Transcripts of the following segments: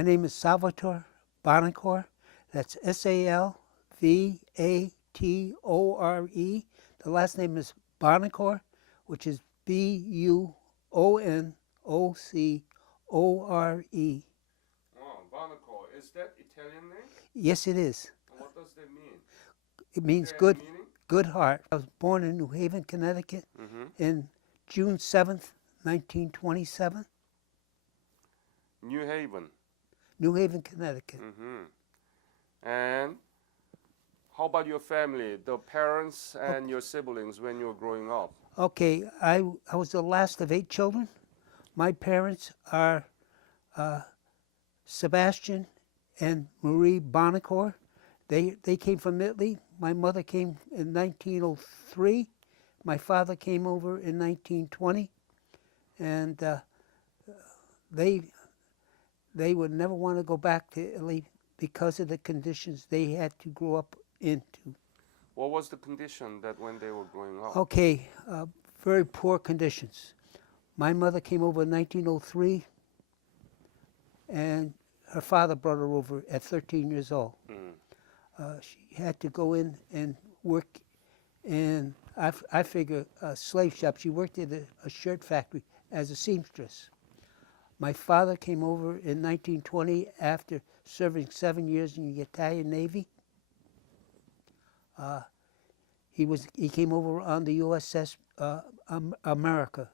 My name is Salvatore Buonocore. That's Salvatore. The last name is Buonocore, which is Buonocore. Oh, Buonocore. Is that Italian name? Yes, it is. What does that mean? It Is means there any good, meaning? good heart. I was born in New Haven, Connecticut Mm-hmm. in June 7th, 1927. New Haven. New Haven, Connecticut. Mm-hmm. And how about your family, the parents and your siblings when you were growing up? Okay, I was the last of 8 children. My parents are Sebastian and Marie Buonocore. They came from Italy. My mother came in 1903. My father came over in 1920, and they would never want to go back to Italy because of the conditions they had to grow up into. What was the condition that when they were growing up? Okay, very poor conditions. My mother came over in 1903, and her father brought her over at 13 years old. Mm. She had to go in and work in, I figure, a slave shop. She worked at a shirt factory as a seamstress. My father came over in 1920 after serving 7 years in the Italian Navy. He came over on the USS America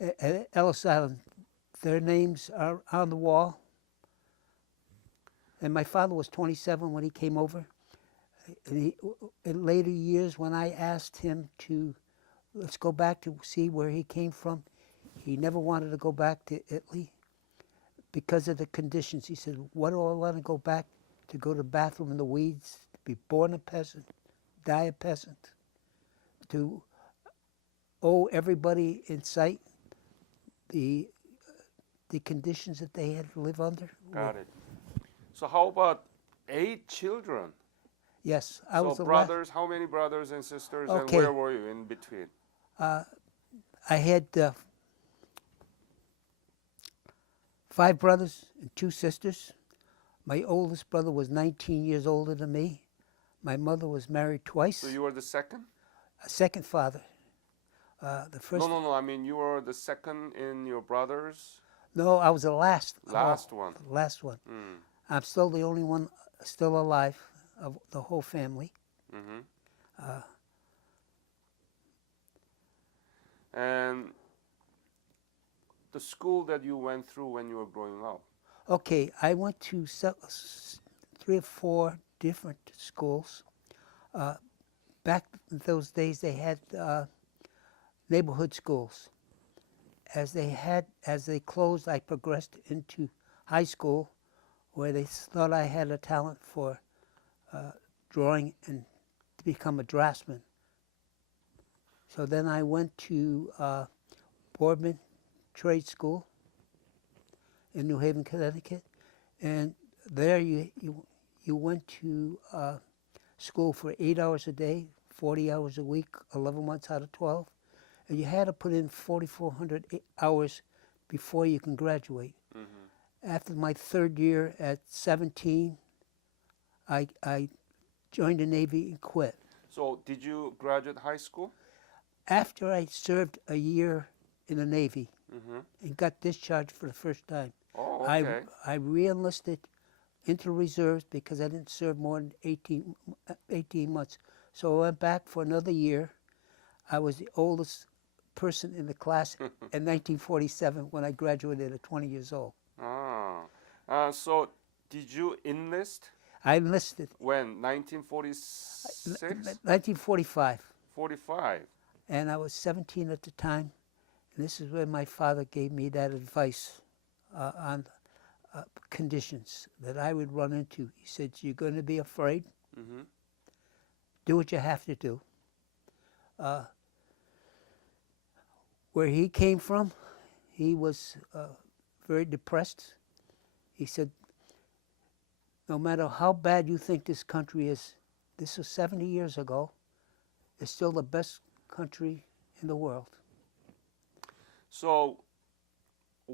at Ellis Island. Their names are on the wall. And my father was 27 when he came over. And in later years, when I asked him to, let's go back to see where he came from, he never wanted to go back to Italy because of the conditions. He said, what do I want to go back to go to the bathroom in the weeds, to be born a peasant, die a peasant, to owe everybody in sight the conditions that they had to live under? Got it. So how about 8 children? Yes, I was So the last. brothers, how many brothers and sisters, and Okay. where were you in between? I had 5 brothers and 2 sisters. My oldest brother was 19 years older than me. My mother was married twice. So you were the second? A second father. The first. No. I mean, you were the second in your brothers? No, I was the last. Last one. Last one. Mm. I'm still the only one still alive of the whole family. Mm-hmm. And the school that you went through when you were growing up? Okay, I went to 3 or 4 different schools. Back in those days, they had neighborhood schools. As they closed, I progressed into high school, where they thought I had a talent for drawing and to become a draftsman. So then I went to Boardman Trade School in New Haven, Connecticut, and there you went to school for 8 hours a day, 40 hours a week, 11 months out of 12, and you had to put in 4,400 hours before you can graduate. Mm-hmm. After my 3rd year at 17, I joined the Navy and quit. So did you graduate high school? After I served a year in the Navy and got discharged for the first time, Oh, okay. I re-enlisted into reserves because I didn't serve more than 18 months. So I went back for another year. I was the oldest person in the class in 1947 when I graduated at 20 years old. So did you enlist? I enlisted When? 1946? 1945. 45? And I was 17 at the time. And this is when my father gave me that advice on conditions that I would run into. He said, you're going to be afraid. Mm-hmm. Do what you have to do. Where he came from, he was very depressed. He said, no matter how bad you think this country is, this was 70 years ago, it's still the best country in the world. So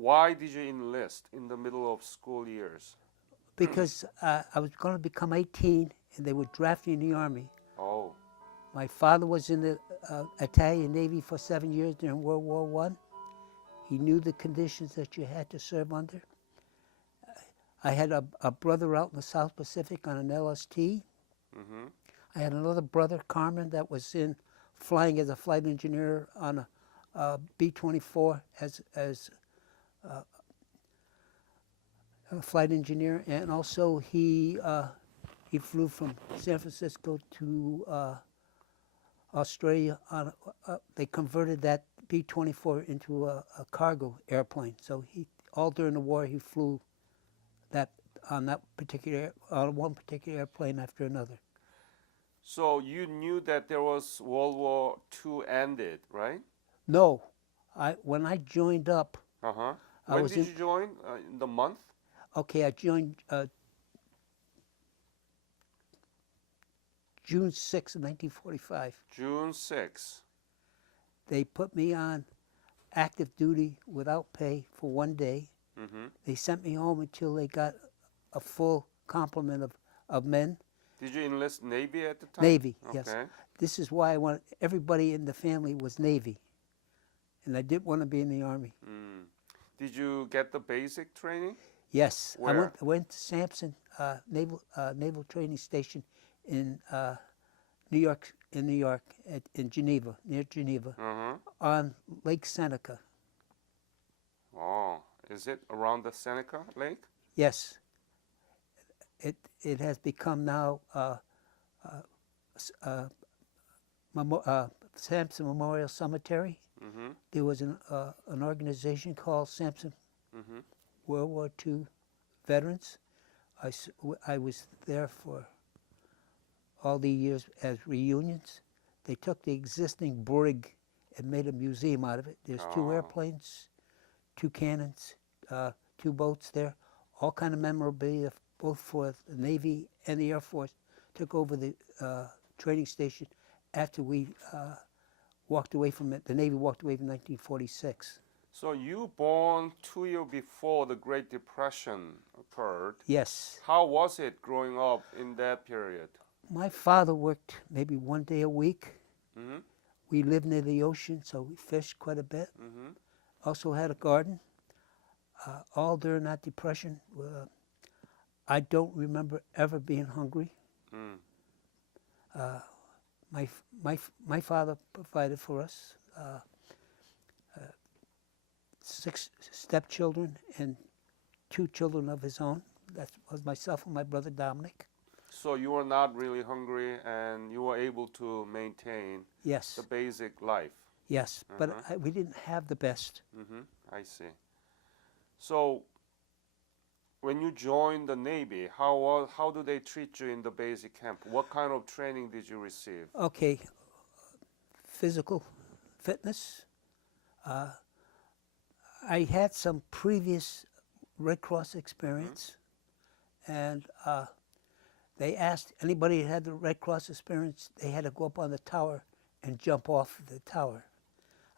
why did you enlist in the middle of school years? Because I was going to become 18 and they would draft me in the Army. Oh, My father was in the Italian Navy for 7 years during World War I. He knew the conditions that you had to serve under. I had a brother out in the South Pacific on an LST. mm-hmm. I had another brother, Carmen, that was in flying as a flight engineer on a B-24 as a flight engineer, and also he flew from San Francisco to Australia. They converted that B-24 into a cargo airplane. So all during the war he flew that on one particular airplane after another. So you knew that there was World War II ended, right? No, when I joined up, Uh-huh. I When was did you join? In the month? okay, I joined June 6, 1945. June 6. They put me on active duty without pay for 1 day. Mm-hmm. They sent me home until they got a full complement of men. Did you enlist Navy at the time? Navy, Okay. yes. This is why I wanted, everybody in the family was Navy. And I didn't want to be in the Army. Mm. Did you get the basic training? Yes, Where? I went to Sampson Naval Training Station in New York, in Geneva, near Geneva, Uh-huh. on Lake Seneca. Oh, is it around the Seneca Lake? Yes, it has become now Sampson Memorial Cemetery. Mm-hmm. There was an organization called Sampson Mm-hmm. World War II Veterans. I was there for all the years as reunions. They took the existing brig and made a museum out of it. There's 2 Oh. airplanes, 2 cannons, 2 boats there, all kind of memorabilia, both for the Navy and the Air Force. Took over the training station after we walked away from it. The Navy walked away from 1946. So you born 2 years before the Great Depression occurred. Yes. How was it growing up in that period? My father worked maybe 1 day a week. Mm-hmm. We lived near the ocean, so we fished quite a bit. Mm-hmm. Also had a garden. All during that depression, I don't remember ever being hungry. Mm. My father provided for us 6 stepchildren and 2 children of his own. That was myself and my brother Dominic. So you were not really hungry and you were able to maintain Yes, the basic life. yes, but we didn't have the best. Mm-hmm. I see. So when you joined the Navy, how do they treat you in the basic camp? What kind of training did you receive? Okay, physical fitness. I had some previous Red Cross experience, and they asked anybody that had the Red Cross experience, they had to go up on the tower and jump off the tower.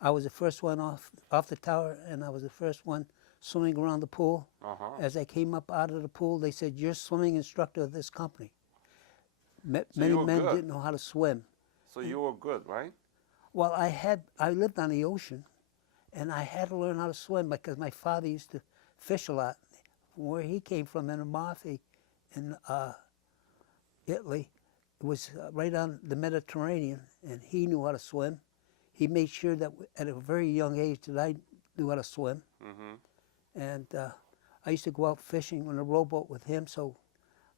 I was the first one off the tower, and I was the first one swimming around the pool. Uh-huh. As I came up out of the pool, they said, "You're swimming instructor of this company." So Many you were men good. didn't know how to swim. So you were good, right? Well, I lived on the ocean, and I had to learn how to swim because my father used to fish a lot. From where he came from in Amalfi, in Italy, it was right on the Mediterranean, and he knew how to swim. He made sure that at a very young age that I knew how to swim. Mm-hmm. And I used to go out fishing on a rowboat with him, so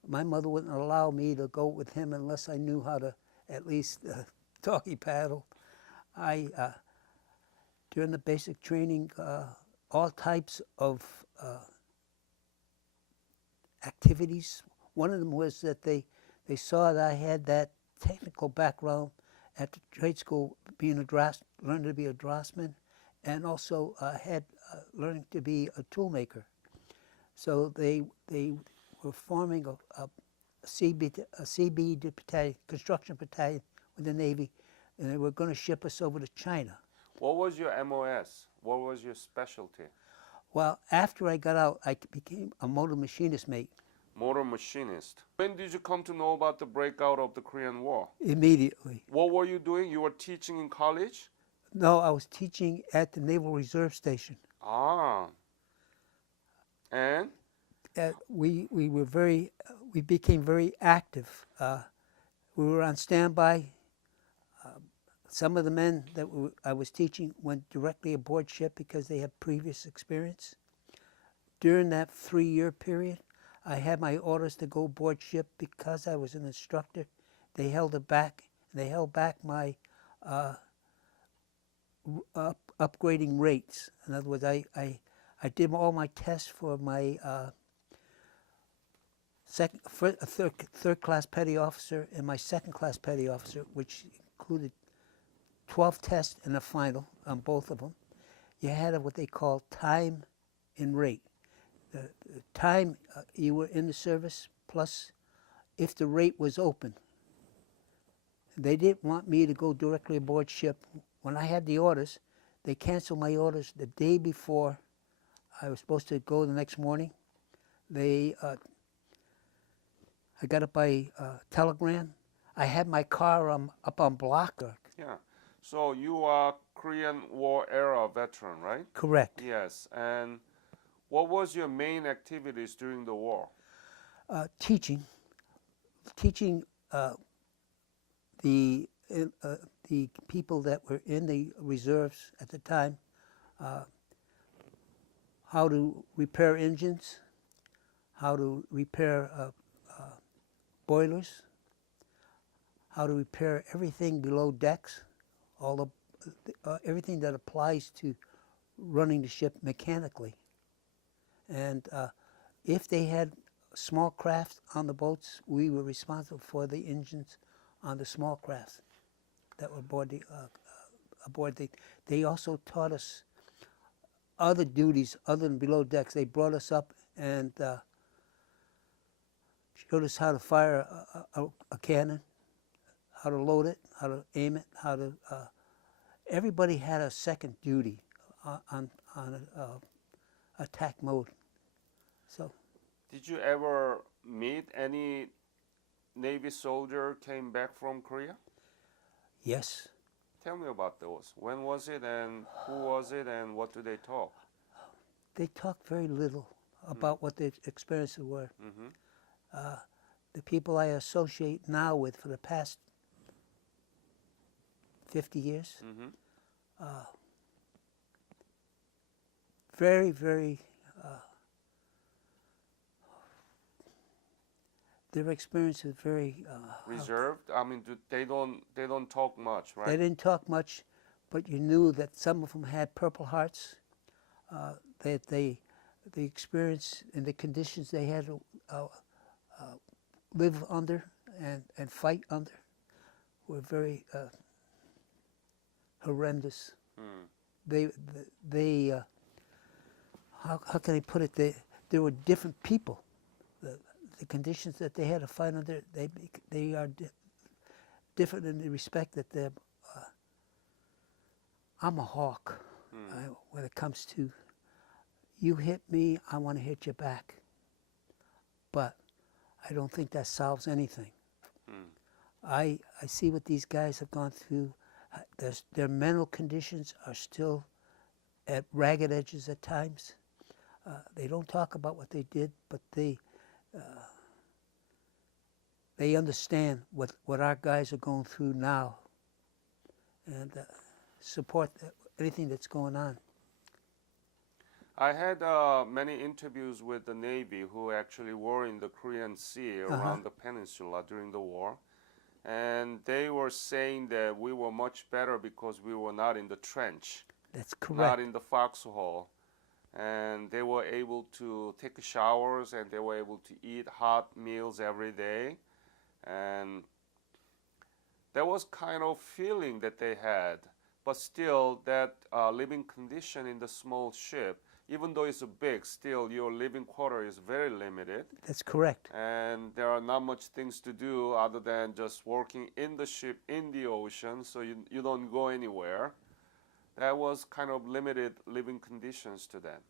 my mother wouldn't allow me to go with him unless I knew how to at least doggy paddle. During the basic training, all types of activities. One of them was that they saw that I had that technical background at the trade school, learning to be a draftsman, and also had learning to be a tool maker. So they were forming a CB battalion, construction battalion with the Navy, and they were going to ship us over to China. What was your MOS? What was your specialty? Well, after I got out, I became a motor machinist mate Motor machinist. When did you come to know about the breakout of the Korean War? immediately. What were you doing? You were teaching in college? No, I was teaching at the Naval Reserve Station. Ah. And? We became very active. We were on standby. Some of the men that I was teaching went directly aboard ship because they had previous experience. During that 3-year period, I had my orders to go aboard ship because I was an instructor. They held it back. They held back my upgrading rates. In other words, I did all my tests for my third class petty officer and my second class petty officer, which included 12 tests and a final on both of them. You had what they call time and rate. The time you were in the service plus if the rate was open. They didn't want me to go directly aboard ship. When I had the orders, they canceled my orders the day before I was supposed to go the next morning. I got it by telegram. I had my car up on block. Yeah. So you are Korean War era veteran, right? Correct. Yes. And what was your main activities during the war? Teaching the people that were in the reserves at the time how to repair engines, how to repair boilers, how to repair everything below decks, everything that applies to running the ship mechanically. And if they had small craft on the boats, we were responsible for the engines on the small crafts that were aboard. They also taught us other duties other than below decks. They brought us up and showed us how to fire a cannon, how to load it, how to aim it, how to. Everybody had a second duty on attack mode. So. Did you ever meet any Navy soldier came back from Korea? Yes. Tell me about those. When was it and who was it and what do they talk? They talked very little about what their experiences were. Mm-hmm. The people I associate now with for the past 50 years, very, very, their experience is very reserved. I mean, they don't talk much, right? They didn't talk much, but you knew that some of them had Purple Hearts. That the experience and the conditions they had to live under and fight under were very horrendous. They how can I put it? They were different people. The conditions that they had to fight under, they are different in the respect that they're. I'm a hawk when it comes to you hit me, I want to hit you back. But I don't think that solves anything. I see what these guys have gone through. Their mental conditions are still at ragged edges at times. They don't talk about what they did, but they understand what our guys are going through now and support anything that's going on. I had many interviews with the Navy who actually were in the Korean Sea around the peninsula during the war. And they were saying that we were much better because we were not in the trench. That's correct. Not in the foxhole. And they were able to take showers and they were able to eat hot meals every day. And that was kind of feeling that they had. But still, that living condition in the small ship, even though it's big, still your living quarter is very limited. That's correct. And there are not much things to do other than just working in the ship, in the ocean, so you don't go anywhere. That was kind of limited living conditions to them.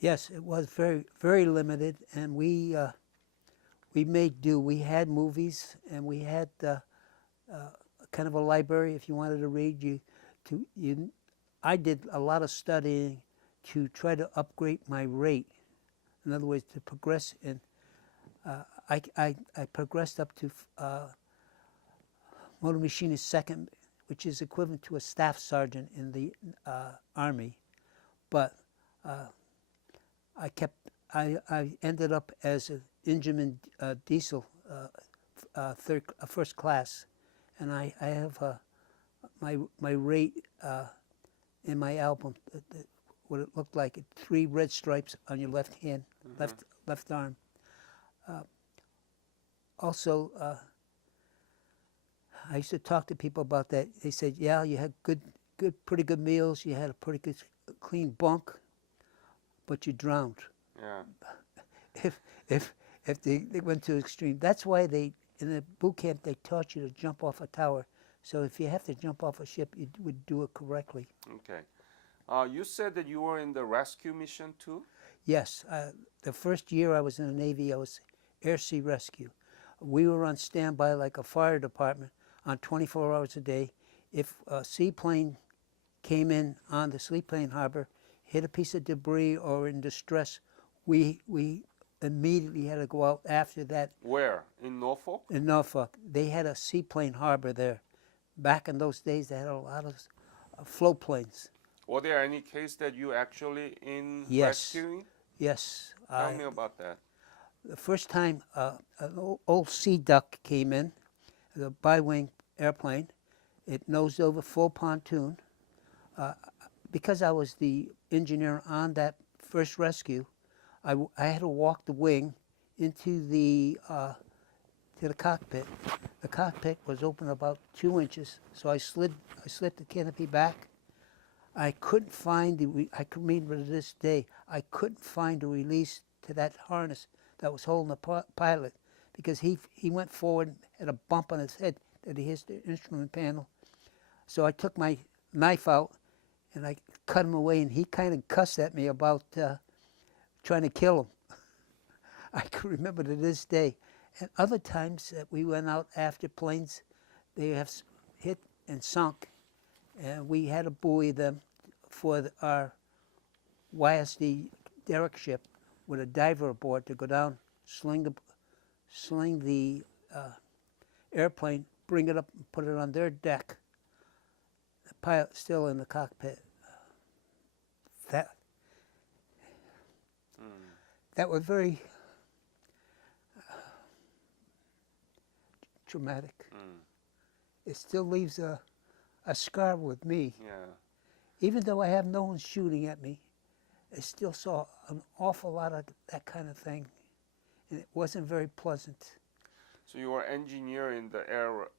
Yes, it was very, very limited, and we made do. We had movies, and we had kind of a library. If you wanted to read, to you. I did a lot of studying to try to upgrade my rate. In other words, to progress in. I progressed up to motor machinist second, which is equivalent to a staff sergeant in the Army. But I ended up as an engineman diesel first class, and I have my rate in my album, what it looked like, 3 red stripes on your left hand, left arm. Also, I used to talk to people about that. They said, "Yeah, you had pretty good meals. You had a pretty good, clean bunk, but you drowned." Yeah. If they went to extreme. That's why in the boot camp they taught you to jump off a tower. So if you have to jump off a ship, you would do it correctly. Okay. You said that you were in the rescue mission too? Yes, the first year I was in the Navy, I was Air Sea Rescue. We were on standby like a fire department on 24 hours a day. If a seaplane came in on the seaplane harbor, hit a piece of debris or in distress, we immediately had to go out after that. Where? In Norfolk? In Norfolk. They had a seaplane harbor there. Back in those days, they had a lot of float planes. Were there any case that you actually in Yes. rescuing? Yes. Tell me about that. The first time an old Sea Duck came in, a bi-wing airplane, it nosed over full pontoon. Because I was the engineer on that first rescue, I had to walk the wing into the to the cockpit. The cockpit was open about 2 inches, so I slid the canopy back. I couldn't find I can remember to this day, I couldn't find a release to that harness that was holding the pilot, because he went forward, had a bump on his head that he hit the instrument panel. So I took my knife out and I cut him away, and he kind of cussed at me about trying to kill him. I can remember to this day. And other times that we went out after planes, they have hit and sunk, and we had to buoy them for our YSD derrick ship with a diver aboard to go down, sling the airplane, bring it up, and put it on their deck. The pilot still in the cockpit. That was very traumatic. It still leaves a scar with me. Yeah. Even though I have no one shooting at me, I still saw an awful lot of that kind of thing, and it wasn't very pleasant. So you were engineer in the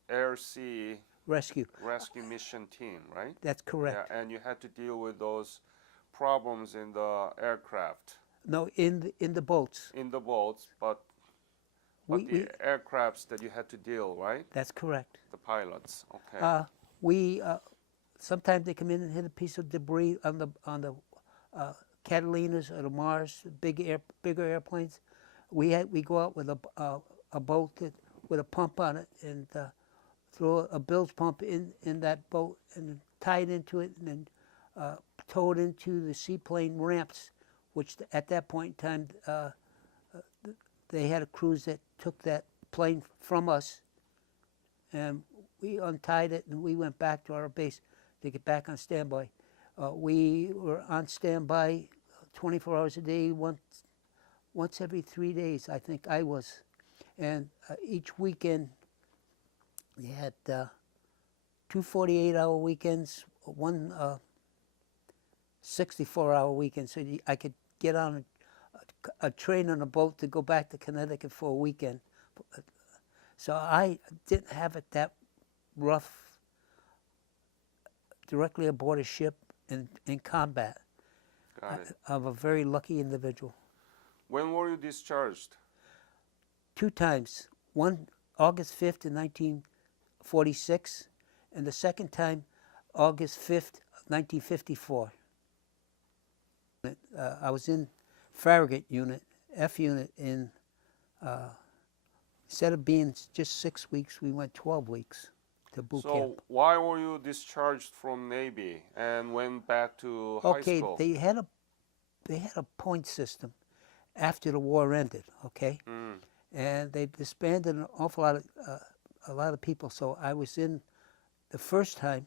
air sea Rescue. mission team, right? That's correct. Yeah, and you had to deal with those problems in the aircraft. No, in the boats. In the boats, but the aircrafts that you had to deal, right? That's correct. The pilots. Okay. Sometimes they come in and hit a piece of debris on the Catalinas or the Mars, bigger airplanes. We go out with a boat with a pump on it, and throw a bilge pump in that boat and tie it into it, and then tow it into the seaplane ramps, which at that point in time they had a cruise that took that plane from us, and we untied it and we went back to our base to get back on standby. We were on standby 24 hours a day, once every 3 days, I think I was. And each weekend, we had 2 48-hour weekends, one 64-hour weekend, so I could get on a train on a boat to go back to Connecticut for a weekend. So I didn't have it that rough directly aboard a ship in combat. Got it. I'm a very lucky individual. When were you discharged? 2 times. One, August 5th in 1946, and the second time, August 5th, 1954. I was in Farragut unit, F unit in, instead of being just 6 weeks, we went 12 weeks to boot So camp. why were you discharged from Navy and went back to high Okay, school? they had a point system after the war ended. Okay, Mm. and they disbanded an awful lot of a lot of people. So I was in the first time,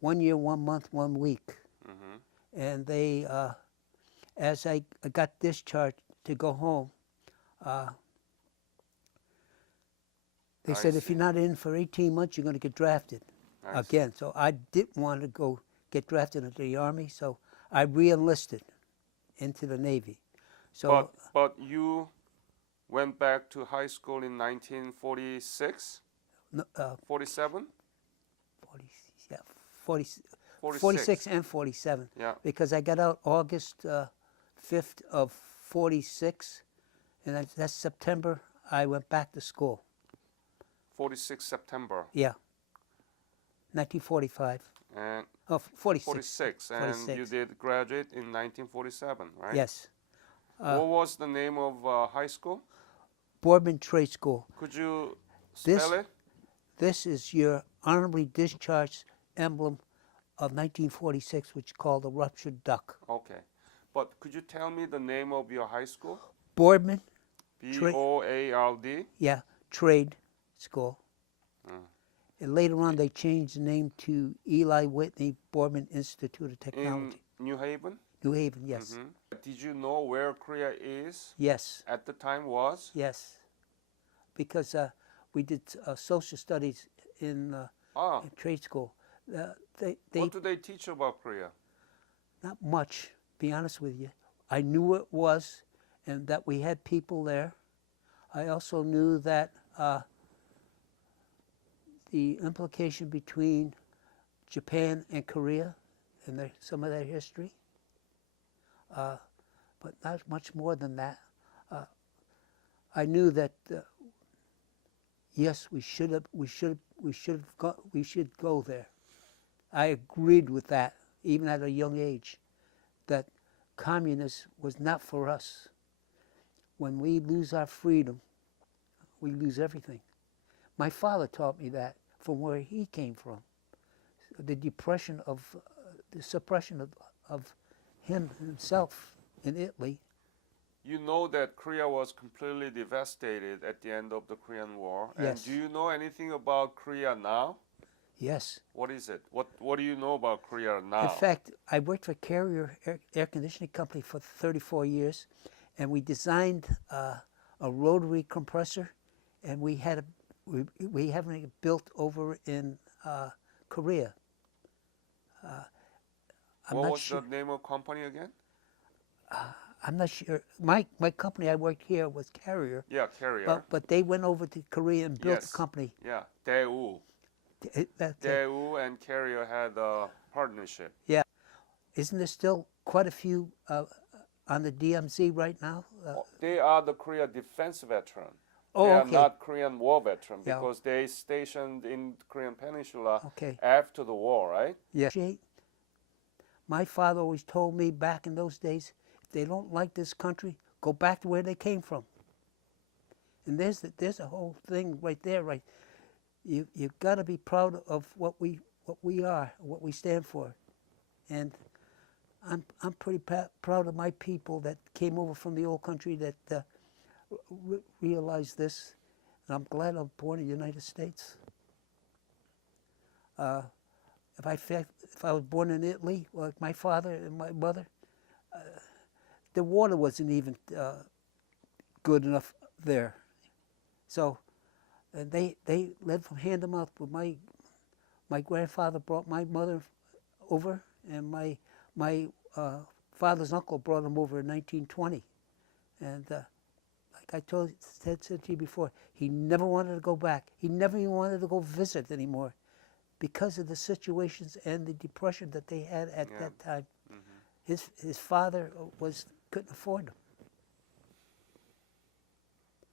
1 year, 1 month, 1 week, Hmm. and they, as I got discharged to go home, they I said if see. you're not in for 18 months, you're going to get drafted I see. again. So I didn't want to go get drafted into the Army, so I re-enlisted into the Navy. So But you went back to high school in 1946, no, 47, 40, yeah, 40, 46. 46 and 47, Yeah, because I got out August 5th of 46, and that's September I went back to school. 46 September. Yeah, 1945. And Oh, 46. 46, and 46. you did graduate in 1947, right? Yes. What was the name of high school? Boardman Trade School. Could you spell This it? This is your honorably discharged emblem of 1946, which is called the ruptured duck. Okay. But could you tell me the name of your high school? Boardman, Board? yeah, Trade School. Mm. And later on, they changed the name to Eli Whitney Boardman Institute of In Technology. New Haven? New Haven, yes. Mhm. Did you know where Korea is Yes, at the time was? yes. Because we did social studies in Ah, trade school. They what do they teach about Korea? not much, be honest with you. I knew it was, and that we had people there. I also knew that the implication between Japan and Korea and some of their history, but not much more than that. I knew that yes, we should go there. I agreed with that, even at a young age, that communism was not for us. When we lose our freedom, we lose everything. My father taught me that from where he came from. The depression of, the suppression of himself in Italy. You know that Korea was completely devastated at the end of the Korean War. And Yes. do you know anything about Korea now? Yes. What is it? What do you know about Korea now? In fact, I worked for Carrier Air Conditioning Company for 34 years, and we designed a rotary compressor, and we having it built over in Korea. I'm what not was sure. the name of company again? I'm not sure. My company I worked here was Carrier, Yeah, Carrier. but they went over to Korea and built Yes. a company. Yeah, Daewoo. That's it. Daewoo and Carrier had a partnership. Yeah. Isn't there still quite a few on the DMZ right now? They are the Korea defense veteran. Oh, They are okay. not Korean War veteran Yeah. because they stationed in Korean Peninsula Okay. after the war, right? Yeah. My father always told me back in those days, if they don't like this country, go back to where they came from. And there's a whole thing right there, right? You've got to be proud of what we are, what we stand for, and I'm pretty proud of my people that came over from the old country that realized this, and I'm glad I'm born in the United States. If I was born in Italy, like my father and my mother, the water wasn't even good enough there. So they led from hand to mouth. But my grandfather brought my mother over, and my father's uncle brought him over in 1920. And like I said to you before, he never wanted to go back. He never even wanted to go visit anymore, because of the situations and the depression that they had at that time. Mm-hmm. His father couldn't afford them.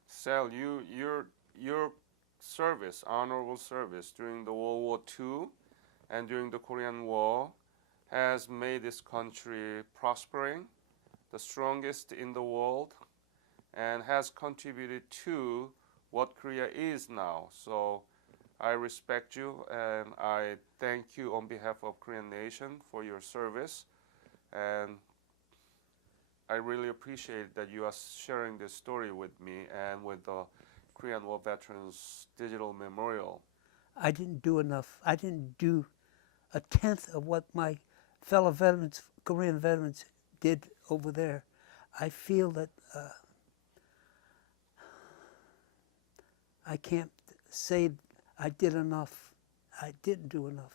Sal, your service, honorable service during the World War II and during the Korean War has made this country prospering. the strongest in the world, and has contributed to what Korea is now. So I respect you and I thank you on behalf of Korean nation for your service. And I really appreciate that you are sharing this story with me and with the Korean War Veterans Digital Memorial. I didn't do enough. I didn't do a tenth of what my fellow veterans, Korean veterans, did over there. I feel that I can't say I did enough. I didn't do enough.